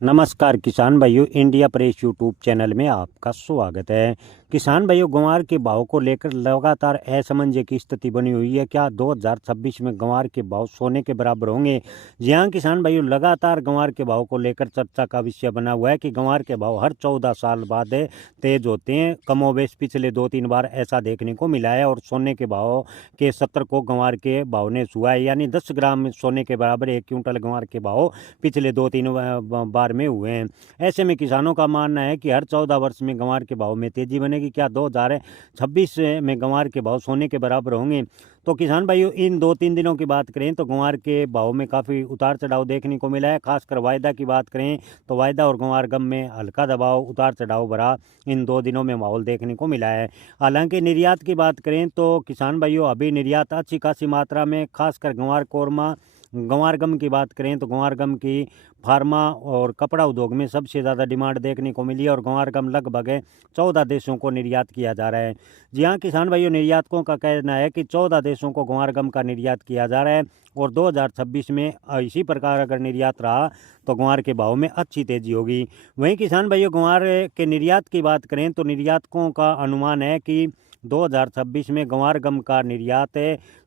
नमस्कार किसान भाइयों, इंडिया प्रेस यूट्यूब चैनल में आपका स्वागत है। किसान भाइयों, ग्वार के भाव को लेकर लगातार असमंजस की स्थिति बनी हुई है। क्या 2026 में ग्वार के भाव सोने के बराबर होंगे? जी हाँ किसान भाइयों, लगातार ग्वार के भाव को लेकर चर्चा का विषय बना हुआ है कि ग्वार के भाव हर 14 साल बाद तेज होते हैं। कमोबेश पिछले 2-3 बार ऐसा देखने को मिला है और सोने के भाव के 70 को ग्वार के भाव ने छुआ है, यानी 10 ग्राम सोने के बराबर 1 क्विंटल ग्वार के भाव पिछले 2-3 बार में हुए हैं। ऐसे में किसानों का मानना है कि हर 14 वर्ष में ग्वार के भाव में तेजी बनेगी। क्या 2026 में ग्वार के भाव सोने के बराबर होंगे? तो किसान भाइयों, इन 2-3 दिनों की बात करें तो ग्वार के भाव में काफ़ी उतार चढ़ाव देखने को मिला है। खासकर वायदा की बात करें तो वायदा और ग्वार गम में हल्का दबाव, उतार चढ़ाव भरा इन 2 दिनों में माहौल देखने को मिला है। हालांकि निर्यात की बात करें तो किसान भाइयों, अभी निर्यात अच्छी खासी मात्रा में, खासकर ग्वार कोरमा, ग्वार गम की बात करें तो ग्वार गम की फार्मा और कपड़ा उद्योग में सबसे ज़्यादा डिमांड देखने को मिली है और ग्वार गम लगभग 14 देशों को निर्यात किया जा रहा है। जी हाँ किसान भाइयों, निर्यातकों का कहना है कि 14 देशों को ग्वार गम का निर्यात किया जा रहा है और 2026 में इसी प्रकार अगर निर्यात रहा तो ग्वार के भाव में अच्छी तेजी होगी। वहीं किसान भाइयों, ग्वार के निर्यात की बात करें तो निर्यातकों का अनुमान है कि 2026 में ग्वार गम का निर्यात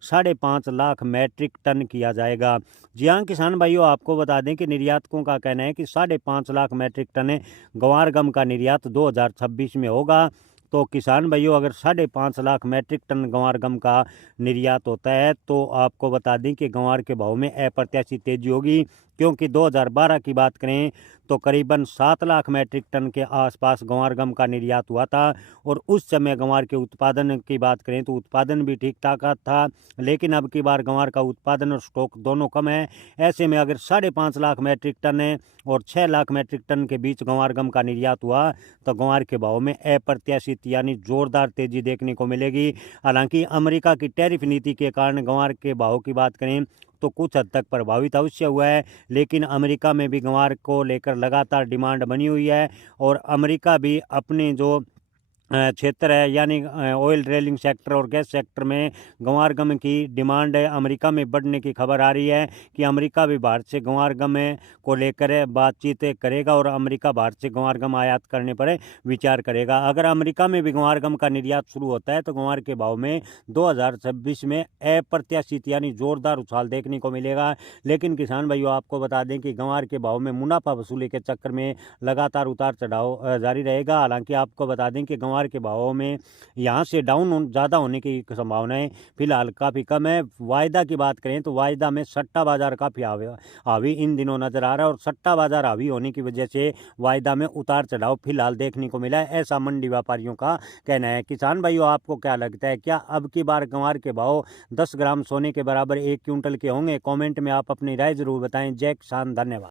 5.5 लाख मैट्रिक टन किया जाएगा। जी हाँ किसान भाइयों, आपको बता दें कि निर्यातकों का कहना है कि 5.5 लाख मैट्रिक टन ग्वार गम का निर्यात 2026 में होगा। तो किसान भाइयों, अगर 5.5 लाख मैट्रिक टन ग्वार गम का निर्यात होता है तो आपको बता दें कि ग्वार के भाव में अप्रत्याशित तेजी होगी, क्योंकि 2012 की बात करें तो करीबन 7 लाख मैट्रिक टन के आसपास ग्वार गम का निर्यात हुआ था और उस समय ग्वार के उत्पादन की बात करें तो उत्पादन भी ठीक ठाक था। लेकिन अब की बार ग्वार का उत्पादन और स्टॉक दोनों कम है। ऐसे में अगर 5.5 लाख मैट्रिक टन और 6 लाख मैट्रिक टन के बीच ग्वार गम का निर्यात हुआ तो ग्वार के भाव में अप्रत्याशित यानी जोरदार तेजी देखने को मिलेगी। हालांकि अमेरिका की टैरिफ नीति के कारण ग्वार के भाव की बात करें तो कुछ हद तक प्रभावित अवश्य हुआ है, लेकिन अमेरिका में भी ग्वार को लेकर लगातार डिमांड बनी हुई है और अमेरिका भी अपने जो क्षेत्र है, यानी ऑयल ड्रिलिंग सेक्टर और गैस सेक्टर में ग्वार गम की डिमांड अमेरिका में बढ़ने की खबर आ रही है कि अमेरिका भी भारत से ग्वार गम को लेकर बातचीत करेगा और अमेरिका भारत से ग्वार गम आयात करने पर विचार करेगा। अगर अमेरिका में भी ग्वार गम का निर्यात शुरू होता है तो ग्वार के भाव में 2026 में अप्रत्याशित यानी जोरदार उछाल देखने को मिलेगा। लेकिन किसान भाइयों, आपको बता दें कि ग्वार के भाव में मुनाफा वसूली के चक्कर में लगातार उतार चढ़ाव जारी रहेगा। हालांकि आपको बता दें कि ग्वार के भावों में यहाँ से डाउन ज़्यादा होने की संभावनाएं फिलहाल काफ़ी कम है। वायदा की बात करें तो वायदा में सट्टा बाजार काफ़ी हावी इन दिनों नजर आ रहा है और सट्टा बाजार हावी होने की वजह से वायदा में उतार चढ़ाव फिलहाल देखने को मिला है, ऐसा मंडी व्यापारियों का कहना है। किसान भाइयों, आपको क्या लगता है, क्या अब की बार ग्वार के भाव 10 ग्राम सोने के बराबर 1 क्विंटल के होंगे? कॉमेंट में आप अपनी राय जरूर बताएं। जय किसान, धन्यवाद।